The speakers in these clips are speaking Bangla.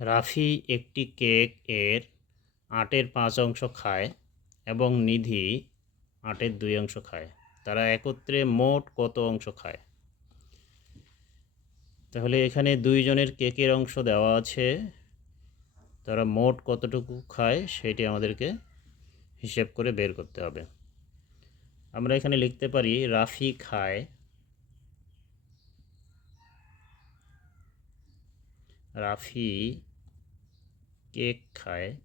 রাফি একটি কেক এর আটের পাঁচ অংশ খায় এবং নিধি আটের দুই অংশ খায়। তারা একত্রে মোট কত অংশ খায়? তাহলে এখানে দুইজনের কেকের অংশ দেওয়া আছে। তারা মোট কতটুকু খায় সেটি আমাদেরকে হিসেব করে বের করতে হবে। আমরা এখানে লিখতে পারি, রাফি খায় রাফি কেক খায়।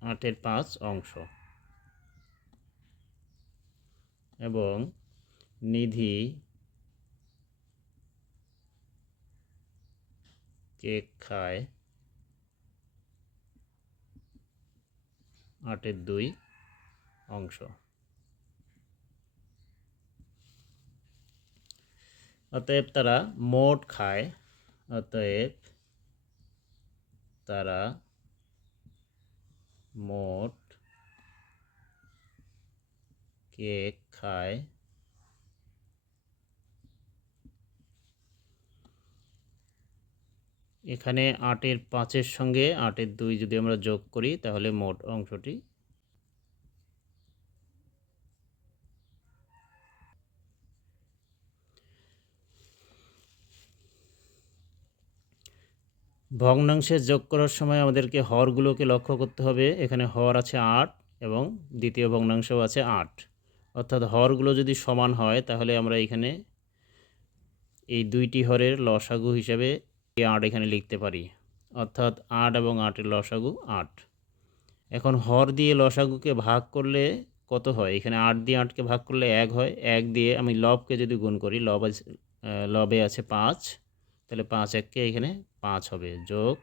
আটের পাঁচ অংশ। এবং নিধি কেক খায়। আটের দুই অংশ। অতএব তারা মোট খায়। অতএব তারা মোট কেক খায়। এখানে আটের পাঁচের সঙ্গে আটের দুই যদি আমরা যোগ করি, তাহলে মোট অংশটি ভগ্নাংশে যোগ করার সময় আমাদেরকে হরগুলোকে লক্ষ্য করতে হবে। এখানে হর আছে আট এবং দ্বিতীয় ভগ্নাংশও আছে আট। অর্থাৎ হরগুলো যদি সমান হয়, তাহলে আমরা এখানে এই দুইটি হরের লসাগু হিসাবে আট এখানে লিখতে পারি। অর্থাৎ আট এবং আটের লসাগু আট। এখন হর দিয়ে লসাগুকে ভাগ করলে কত হয়? এখানে আট দিয়ে আটকে ভাগ করলে এক হয়। এক দিয়ে আমি লবকে যদি গুণ করি, লব আছে লবে আছে পাঁচ। তাহলে পাঁচ এককে এখানে পাঁচ হবে, যোগ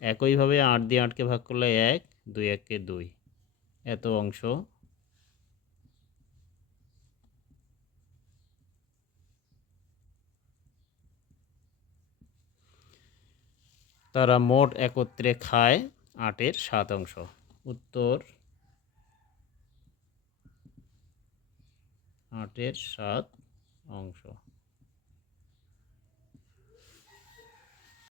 একইভাবে আট দিয়ে আটকে ভাগ করলে এক, দুই এককে দুই। এত অংশ। তারা মোট একত্রে খায় আটের সাত অংশ। উত্তর। আটের সাত অংশ।